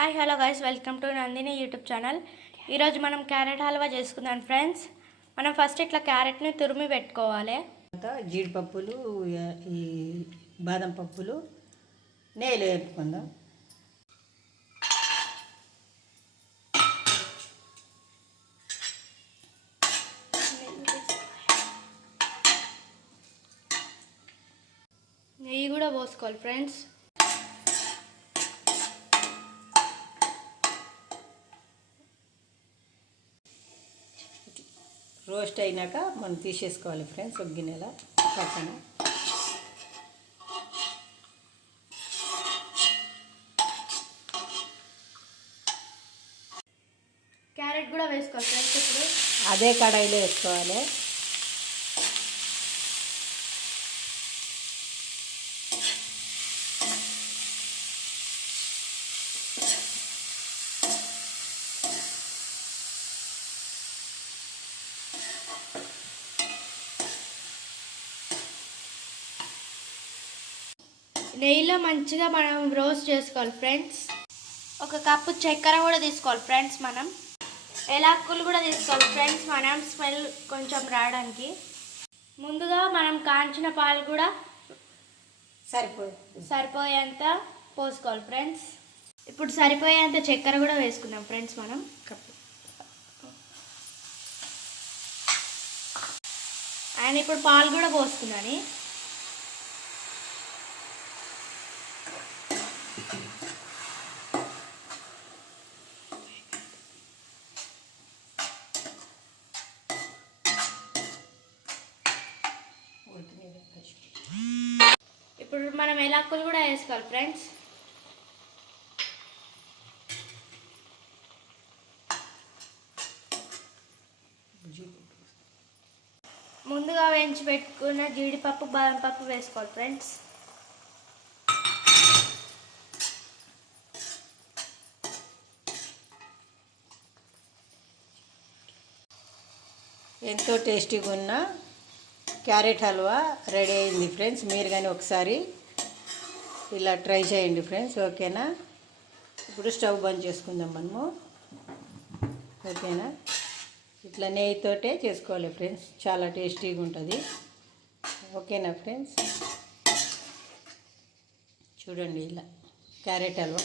Hi hello guys, welcome to Nandini YouTube channel. ఈరోజు మనం carrot halwa చేసుకుందాం ఫ్రెండ్స్. మనం ఫస్ట్ ఇట్లా క్యారెట్ని తురిమి పెట్టుకోవాలి. జీడిపప్పులు, ఈ బాదం పప్పులు నెయ్యిలో వేపుకుందాం. నెయ్యి కూడా పోసుకోవాలి ఫ్రెండ్స్. రోస్ట్ అయినాక మనం తీసేసుకోవాలి ఫ్రెండ్స్. ఒక గిన్నెల పక్కన క్యారెట్ కూడా వేసుకోవాలి ఫ్రెండ్స్. ఇప్పుడు అదే కడాయిలో వేసుకోవాలి. నెయ్యిలో మంచిగా మనం రోస్ట్ చేసుకోవాలి ఫ్రెండ్స్. ఒక కప్పు చక్కెర కూడా తీసుకోవాలి ఫ్రెండ్స్. మనం ఏలక్కులు కూడా తీసుకోవాలి ఫ్రెండ్స్, మనం స్మెల్ కొంచెం రావడానికి. ముందుగా మనం కాంచిన పాలు కూడా సరిపోయేంత పోసుకోవాలి ఫ్రెండ్స్. ఇప్పుడు సరిపోయేంత చక్కెర కూడా వేసుకుందాం ఫ్రెండ్స్. మనం అండ్ ఇప్పుడు పాలు కూడా పోసుకుందాని. ఇప్పుడు మనం ఏలక్కులు కూడా వేసుకోవాలి ఫ్రెండ్స్. ముందుగా వేయించి పెట్టుకున్న జీడిపప్పు, బాదం పప్పు వేసుకోవాలి ఫ్రెండ్స్. ఎంతో టేస్టీగా ఉన్న క్యారెట్ హల్వా రెడీ అయింది ఫ్రెండ్స్. మీరు కానీ ఒకసారి ఇలా ట్రై చేయండి ఫ్రెండ్స్. ఓకేనా? ఇప్పుడు స్టవ్ బంద్ చేసుకుందాం మనము. ఓకేనా? ఇట్లా నెయ్యితోటే చేసుకోవాలి ఫ్రెండ్స్, చాలా టేస్టీగా ఉంటుంది. ఓకేనా ఫ్రెండ్స్? చూడండి ఇలా క్యారెట్ హల్వా.